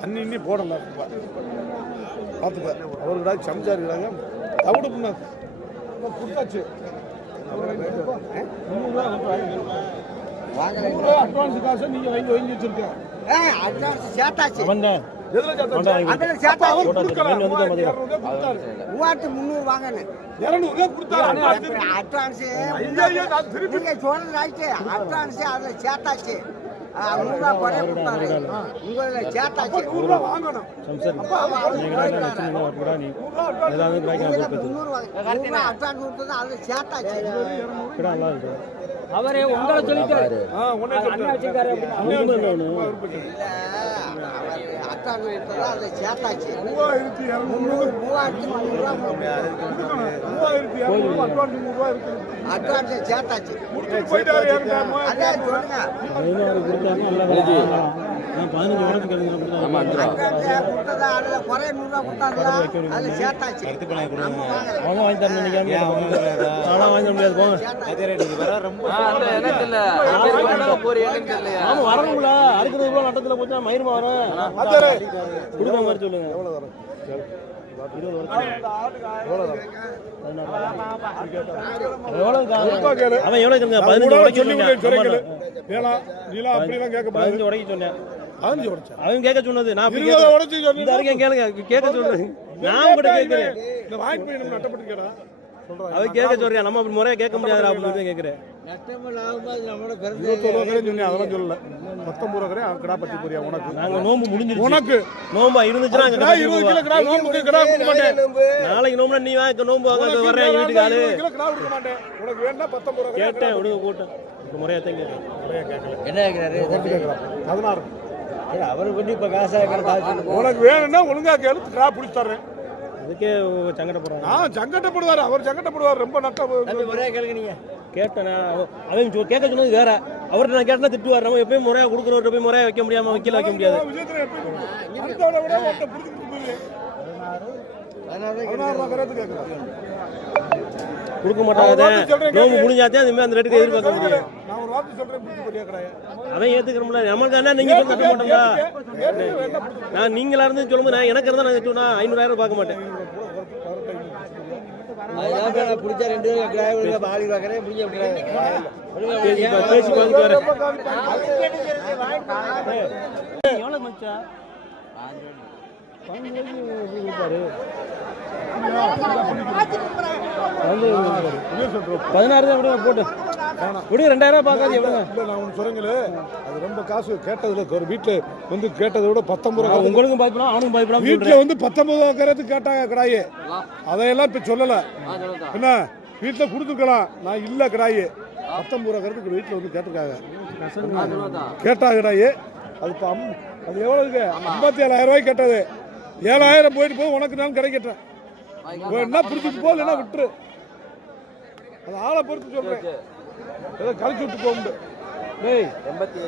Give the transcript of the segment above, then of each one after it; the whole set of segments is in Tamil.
தண்ணி இன்னி போடல பார்த்துக்க. அவருக்கடா சமைச்சா இருக்கிறாங்க தவிடு பண்ண. கொடுத்தாச்சு. அட்வான்ஸ் காசை நீங்க வாங்கி வாங்கி வச்சிருக்கேன். சேர்த்தாச்சு. அவர் கொடுக்கல. மூவாயிரத்தி முந்நூறு கொடுத்தாரு. அட்வான்ஸ். ரைட்டு அட்வான்ஸ் அதுல சேர்த்தாச்சு. நூறுரூவா குறைய கொடுத்தாரு. உங்கள சேர்த்தாச்சு நூறுரூவா வாங்கணும். அட்வான்ஸ் கொடுத்தது அதுல சேர்த்தாச்சு அவரே உங்களை சொல்லிட்டாரு. அட்வான்ஸ் கொடுத்தது அதுல சேர்த்தாச்சு. மூவாயிரத்தி இருநூறு முந்நூறு மூவாயிரத்தி முந்நூறுரூவா. மூவாயிரத்தி இருநூறு அட்வான்ஸ் நூறுரூவா இருக்குது. அட்வான்ஸ் சேர்த்தாச்சு. அதே சொல்லுங்க. அட்வான்ஸ் கொடுத்தது அதுல குறைய நூறுரூவா கொடுத்தாங்களா அதுல சேர்த்தாச்சு. நம்ம வாங்கலாம். சேர்த்தாச்சு. அந்த எனக்கு இல்ல. போறீங்கன்னு தெரியலையா. ஆமா வரணும்ல. அறுக்கிறது ரூபா நட்டத்துல போச்சா மயிருமா வரும் அதாரே. கொடுக்க மாதிரி சொல்லுங்க. அவன் எவ்வளவு பதினஞ்சு உடைக்க சொன்னேன். பதினஞ்சு உடைச்சா? அவன் கேட்க சொன்னது நான் இருபதை. உடைச்சு கேளுங்க கேட்க சொல்றேன். நான் கூட கேட்கிறேன். இந்த நம்ம. அவன் கேட்க சொல்றேன் நம்ம அப்படி முறையா கேட்க முடியாது அப்படின்னு கேட்கிறேன். நோம்பு நோம்பா. நாளைக்கு நோம்புனா நீ நோம்பு வர்றேன் வீட்டுக்கு கேட்டேன் விடுங்க கூட்டம். முறையா தான் கேட்கல. என்ன கேட்கலாம். பதினாறு. அவரை பத்தி இப்ப காசா உனக்கு வேணும்னா ஒழுங்கா கேளு கிடா பிடிச்சி தர்றேன். அதுக்கே சங்கடப்படுறாங்க ஆ சங்கடப்படுவாரு அவர் சங்கடப்படுவார் ரொம்ப நட்ட முறையா கேளுங்க நீங்க. கேட்டேன் நான் அவ- அவன் கேட்க சொன்னது வேற. அவர்கிட்ட நான் கேட்டா திட்டுவார். நம்ம எப்பயும் முறையா கொடுக்குறவர்கிட்ட போய் முறையா வைக்க முடியாம வைக்கல வைக்க முடியாது. கொடுக்க மாட்டாங்க நான் ஒரு நோம்பு முடிஞ்சாத்தே அந்த மாதிரி அந்த ரேட்டுக்கு எதிர்பார்க்க முடியும். நான் ஒரு வார்த்தை சொல்றேன் புடிச்சு போறியா கடையை? அவன் ஏத்துக்கிறோம்ல நமக்கு என்ன நீங்க என்ன புடிச்சு நான் நீங்களா இருந்து சொல்லும்போது நான் எனக்கு இருந்தா நான் கட்டுவேனா ஐநூறாயிரம் பார்க்க மாட்டேன் பிடிச்சா ரெண்டு கிராய் ஆளி பாக்குறேன் பிடிச்ச பேசி வரேன் மச்சா பதினாறு தான் விடுங்க போட்டு விடுங்க ரெண்டாயிரம் ரூபாய் பார்க்காது எவ்வளவு இல்ல நான் ஒன்று சொல்லுங்களே அது ரொம்ப காசு கேட்டதுல ஒரு வீட்டுல வந்து கேட்டதை விட பத்தொன்பது ரூபா உங்களுக்கும் பயப்படலாம் அவனுக்கும் பயப்படாம வீட்டுல வந்து பத்தொன்பது ரூபா கரையத்து கேட்டாங்க கடாயி. அதையெல்லாம் இப்ப சொல்லல. என்ன? வீட்டுல கொடுத்துருக்கலாம். நான் இல்ல கடாயி. பத்தொன்பது ரூபா கரையத்துக்கு வீட்டுல வந்து கேட்டிருக்காங்க. கேட்டா கடாயி. அது இப்ப அம்- அது எவ்வளவுக்கு ஐம்பத்தி ஏழாயிரம் ரூபாய்க்கு கேட்டது. ஏழாயிரம் போயிட்டு போய் உனக்கு நான் கிடைக்கட்டேன் என்ன பிடிச்சிட்டு போ இல்லைன்னா விட்டுரு. அது ஆளை பொறுத்து சொல்றேன். ஏதோ கழிச்சு விட்டு போக முடியும் டேய். எண்பத்தி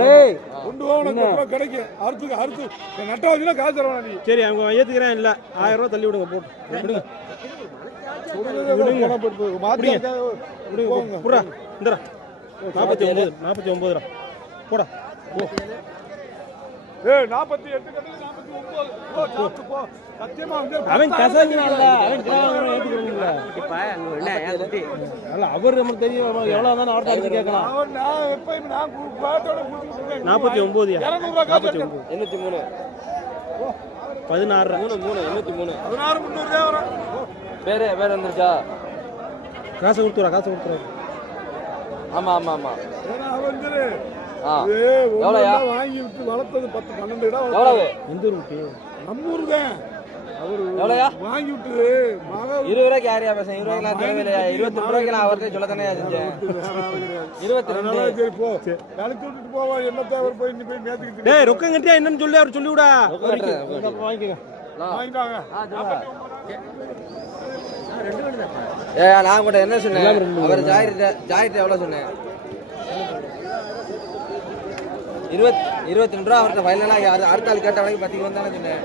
டேய் கொண்டு போ உனக்கு பத்து ரூபா கிடைக்கும். அறுத்து அறுத்து. நட்ட வச்சுனா காசு தரவா நீ. சரி அவங்க ஏத்துக்கிறேன் இல்ல. ஆயிரம் ரூபாய் தள்ளி விடுங்க போட்டு. விடுங்க. நாற்பத்தி ஒன்பது நாற்பத்தி ஒன்பது ரூபா போடா. நாற்பத்தி எட்டு அவன் கசாஞ்சினான்ல அவன் கிராமம் இப்ப அங்க அல்ல அவர் நமக்கு தெரியும். எவ்வளவு இருந்தாலும் அவர்கிட்ட அடிச்சு கேட்கலாம். நாற்பத்தி காசு நாற்பத்தி. ஒன்பது எண்ணூத்தி மூணு. பதினாறு. மூணு மூணு எண்ணூத்தி மூணு. பதினாறு முந்நூறு தான். பேரு பேர் வந்துருச்சா? காசு கொடுத்துறா காசு கொடுத்துறா. ஆமா ஆமா ஆமா. வாங்கி விட்டு வளர்த்தது பத்து பன்னெண்டு இடம் எந்த ஊருக்கு? நம்ம ஊரு தான் அவரு எவ்வளோயா? வாங்கி விட்டு இருபது ரூபாய்க்கு யாரையா பேசுறேன் இருபது ரூபாய்க்கு தேவையில்லையா? இருபத்தி ரூபாய்க்கு நான் அவர்கிட்ட சொல்ல தானே செஞ்சேன் இருபத்தி ரெண்டு. சரி போ. வேலைக்கு விட்டுட்டு போவோம் என்ன தேவை? போய் இன்னி போய் நேத்துக்கிட்டு டேய் ரொக்கம் கட்டியா? என்னன்னு சொல்லி அவர் சொல்லி விடா கட்டுறேன், இந்த வாங்கிக்கங்க. வாங்கிட்டாங்க. ஏ நான் கூட என்ன சொன்னேன்? அவர் ஜாயிரத்தை ஜாயிரத்தை எவ்வளோ சொன்னேன்? இருபத் இருபத்தி ரெண்டு ரூபா அவர்கிட்ட ஃபைனலாக அடுத்த ஆள் கேட்ட வரைக்கும் பத்து இருபது சொன்னேன்.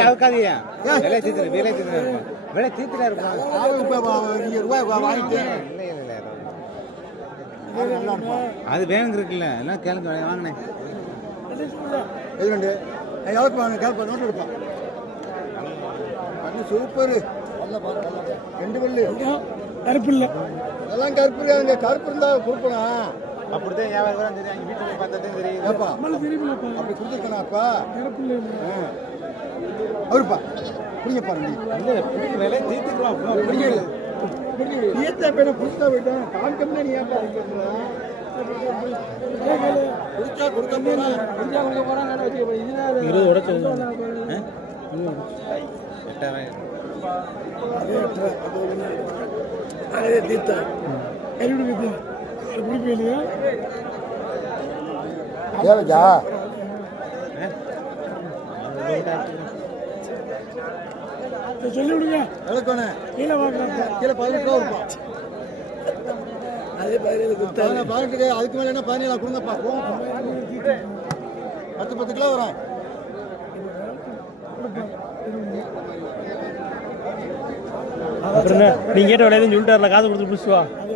அவுக்காதீங்க. விலை தீர்த்து விலை தீர்த்து விலை தீர்த்துட்டா இருப்பான் அது வேணுங்க இருக்குல்ல எல்லாம் கேளுங்க வாங்கினேன் எதுண்டு எவ்வளோக்கு வாங்க கேட்பா நோட்டு எடுப்பான் சூப்பர் ரெண்டு பல்லு கருப்பு இல்லை. அதெல்லாம் கருப்பு அங்கே கருப்பு இருந்தா கொடுப்பணும் அப்படிதான் வியாபாரம் தெரியும். அங்கே வீட்டில் பார்த்தா தெரியும். ஏப்பா? அப்படி கொடுத்துருக்கணாப்பா அவருப்பா. புரிஞ்ச பாருங்க விலை தீர்த்துக்கலாம். ஏத்தா பேர புடிச்சா விட்டேன் காமிக்கம்னா நீ ஏப்பா புடிச்சா கொடுக்க போனா இருபது உடச்சு எட்டாயிரம் அதே தீர்த்தா. கருவிடுங்க ஏவஜா சொல்லி விடுங்க கீழே கீழே பதினெட்டு ரூபா இருப்பான் அதே பதினேழு பதினெட்டு அதுக்கு மேலே என்ன பதினேழு கொடுங்கப்பா போங்கப்பா. பத்து பத்து கிலோ வரும். அப்புறம் என்ன? நீங்க கேட்ட விலையதுன்னு சொல்லிட்டாருல காசு கொடுத்து பிடிச்சு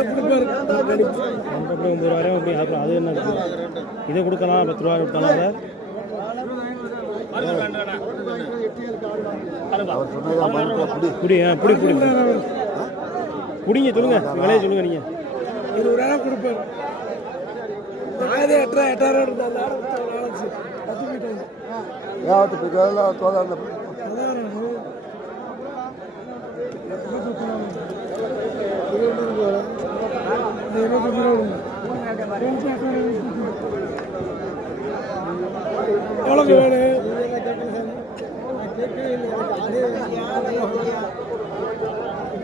அப்படியே ஒன்பது ரூபா அப்படி சாப்பிடலாம் அது என்ன இதை கொடுக்கலாம் பத்து ரூபா கொடுக்கலாம் அதை குடி ஆ குடி குடிங்க சொல்லுங்க விலையை சொல்லுங்க நீங்க இருபது ரூபா கொடுப்பாரு நானே எட்டரை எட்டாயிரம் இருந்தா வேணும்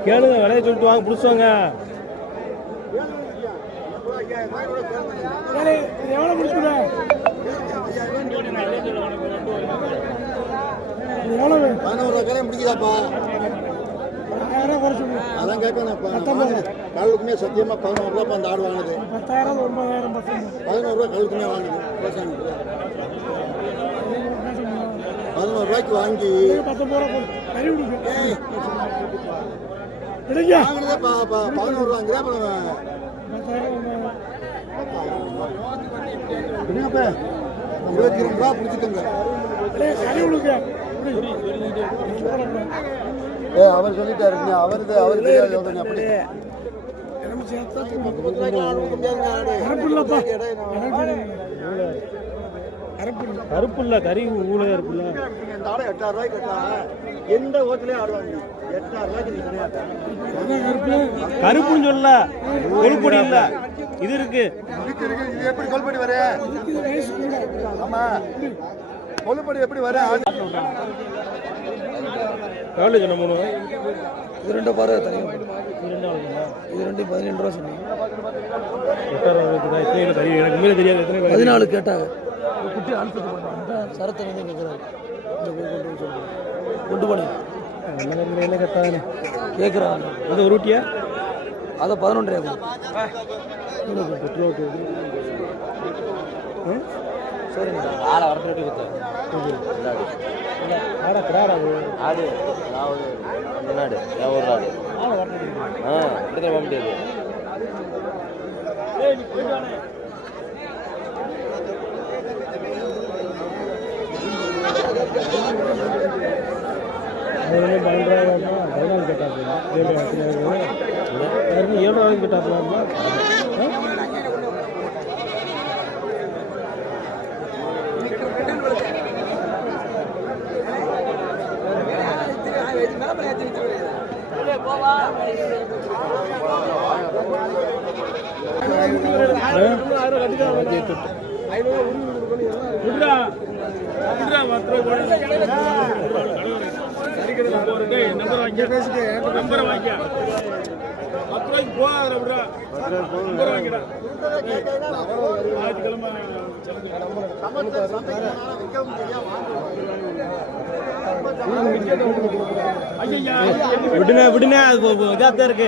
கேளுங்க விலையை சொல்லிட்டு வாங்க பிடிச்சுவாங்க. எவ்வளோ கொடுத்துருங்க எவ்வளோ பதினோரு ரூபா பிடிக்குதாப்பா அதான் கேட்கணும்ப்பா கடலுக்குமே சத்தியமாக பதினோரு ரூபா அந்த ஆடு வாங்குது. பத்தாயிரம் ஒன்பதாயிரம் பதினோரு ரூபா கழுத்துமே வாங்குது. விவசாயிக்கு பதினோரு ரூபாய்க்கு வாங்கி. ப- பதினோரு ரூபா வாங்குறேன் அப்புறம் பத்தாயிரம் ஒன்பதாயிரம். என்னப்பா? இருபத்தி ரெண்டு ரூபா விடுங்க ஏ அவர் சொல்லிட்டாருங்க அவருக்கு அவர் தெரியாது எவ்வளோன்னு அப்படி. கருப்பு இல்லை கறி ஊழல் இல்லை இந்த ஆடை எட்டாயிரம் ரூபாய்க்கு கட்டா எந்த ஓட்டுலயும் ஆடு வாங்கி எட்டாயிரம் ரூபாய்க்கு கிடையாது கருப்புன்னு சொல்லல கொழுப்பொடி இல்ல. இது இருக்கு. இது எப்படி கொல்படி வர? ஆமா. கொல்லுப்படி எப்படி வர? எவ்வளோ சொன்ன மூணு இது ரெண்டு பாரு தனியாக இது ரெண்டு ஆளுங்களா இது ரெண்டு பதினெண்டு ரூபா சொன்னீங்க. எனக்கு தெரியாது. எத்தனை? பதினாலு கேட்டாங்க. குட்டி அனுப்பிட்டு போட்டாங்க சரத்தை வந்து இந்த போய் கொண்டு போய் சொல்லுங்க. கொண்டு போனேன். என்ன கட்டாதானே கேட்குறாங்க அது ஒரு ஊட்டியா? அதை பதினொன்றரை ஆகும். பெட்ரோல் ஆளை வரட்டு கொடுத்தேன் ஆடா ஆடு நான் ஒரு முன்னாடி நான் ஒரு ஆடு ஆ இப்படி போக முடியாது அது வந்து பன்னெண்டு ரூபாய்னா பதினாலு கேட்டாப்புல ஏழு ரூபாய். ஏழு ரூபாய்க்கு கேட்டாப்புல விடுனே விடுனே அது இதாக தான் இருக்கு.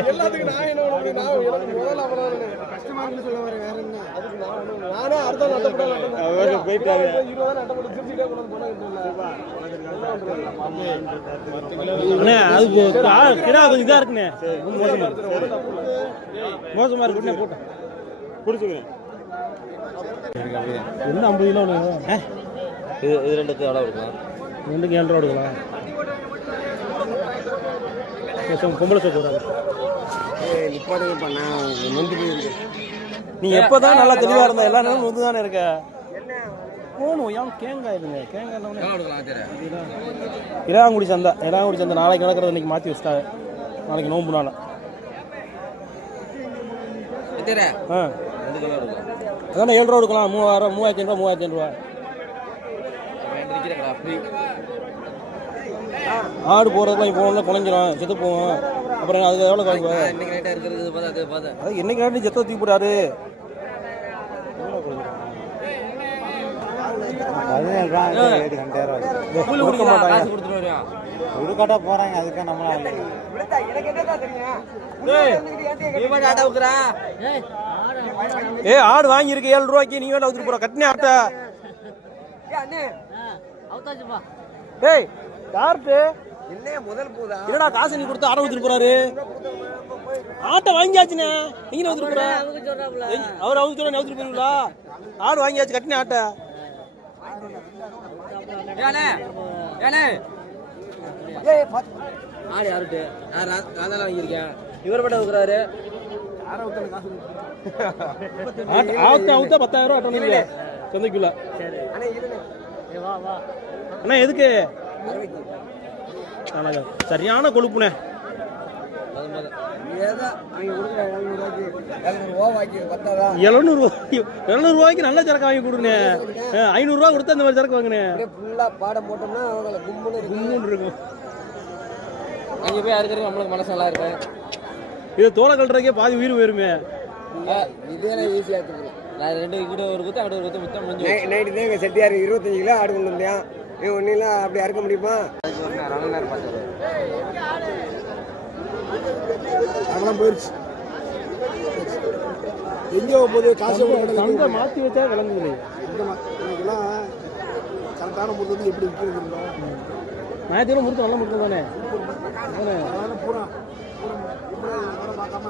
அண்ணே அது இப்போ கா- கிடா கொஞ்சம் இதாக இருக்குண்ணே. மோசமா இருக்கு. மோசமா இருக்கு விடுனே போட்டேன் பிடிச்சிக்கிறேன். என்ன ஐம்பது கிலோ? இது இது ரெண்டுக்கு எவ்வளோ இருக்கும் ரெண்டுக்கு ஏழு ரூபா கொடுக்கலாம் பொம்பளை சோப்பு வராது நீ எப்பதான் நல்லா தெளிவா இருந்த எல்லா நேரமும் வந்து தானே இருக்க? போகணும் ஏன் தேங்காய் இருங்க சரி இளாங்குடி சந்தை இளாங்குடி சந்தை நாளைக்கு நடக்கிறது இன்னைக்கு மாற்றி வச்சிட்டாங்க. நாளைக்கு நோம்பு நாள். ஆ. அதானே ஏழு ரூபா கொடுக்கலாம். மூவாயிரம் மூவாயிரத்தி ரூபா மூவாயிரத்தி அப்படி ஆடு போகிறதுக்குலாம் இப்போ குழஞ்சிரும் செத்து போவோம். அப்புறம் அதுக்கு எவ்வளோ நான் இன்னைக்கு நைட்டாக இருக்கிறது பார்த்தா அது பார்த்தா அது என்னைக்கு நாட்டி செத்த தூக்கி கொடுத்துட்டு வருவான் உருக்காட்டா போறாங்க அதுக்காக நம்மளால ஏ ஆடு வாங்கியிருக்கு ஏழு ரூபாய்க்கு. நீ வேலை ஊத்துட்டு போற கட்டினே ஆட்ட. டேய் யார்ட்டு? என்ன முதல் பூதா. என்னடா காசு நீ கொடுத்து ஆட ஊத்துட்டு போறாரு? ஆட்டை வாங்கியாச்சுண்ணே. நீங்க ஊத்துட்டு போற? அவர் அவங்க சொல்ல ஊத்துட்டு போயிருங்களா ஆடு வாங்கியாச்சு கட்டினே ஆட்டை. ஆடு யாருட்டு? நான் வாங்கியிருக்கேன் இவர் மட்டும் இருக்கிறாரு ஆட்டு ஆட்டை அவுத்தா பத்தாயிரம் ரூபா ஆட்டணும் சந்தைக்குள்ள. அண்ணே எதுக்கு? சரியான கொழுப்புண்ணே. எழுநூறுவாய்க்கு எழுநூறுவா வாங்கி பத்தாதா எழுநூறு எழுநூறு ரூபாய்க்கு நல்ல சரக்கு வாங்கி கொடுண்ணே ஐநூறுரூவா கொடுத்தா இந்த மாதிரி சரக்கு வாங்கினே அப்படியே ஃபுல்லாக பாடம் போட்டோம்னா இருக்கு கும்முன்னு இருக்கும். அங்கே போய் அறுக்கிறது நம்மளுக்கு மனசு நல்லா இருக்கும் இது தோலை கட்டுறதுக்கே பாதி உயிர் போயிருமே. இதே ஈஸியாக ரெண்டு கிட்ட ஒரு குத்து அங்கிட்ட ஒரு குத்து மித்தம் நைட்டு தான் எங்கள் செட்டியார் இருபத்தஞ்சு கிலோ ஆடு கொண்டு வந்தேன் நீ ஒன்றும் அப்படி அறுக்க முடியுமா? ரமணார் பார்த்தாரு அதெல்லாம் போயிடுச்சு எங்கேயோ போகுது? காசு சந்தை மாற்றி வச்சா விளங்குது எனக்கெல்லாம் கரெக்டான முறை வந்து எப்படி விற்கிறது ஞாயிற்றுக்கிழமை முறுக்கு நல்ல முறுக்கு தானே? பூரா. பார்க்காம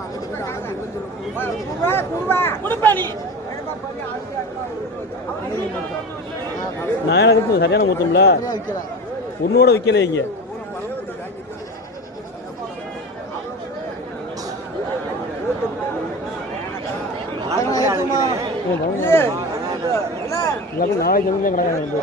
நான் எனக்கு சரியான முத்தம்ல உன்னோட விற்கல இங்கே. எல்லாத்தையும் நாளைக்கு வந்து கிடக்காங்க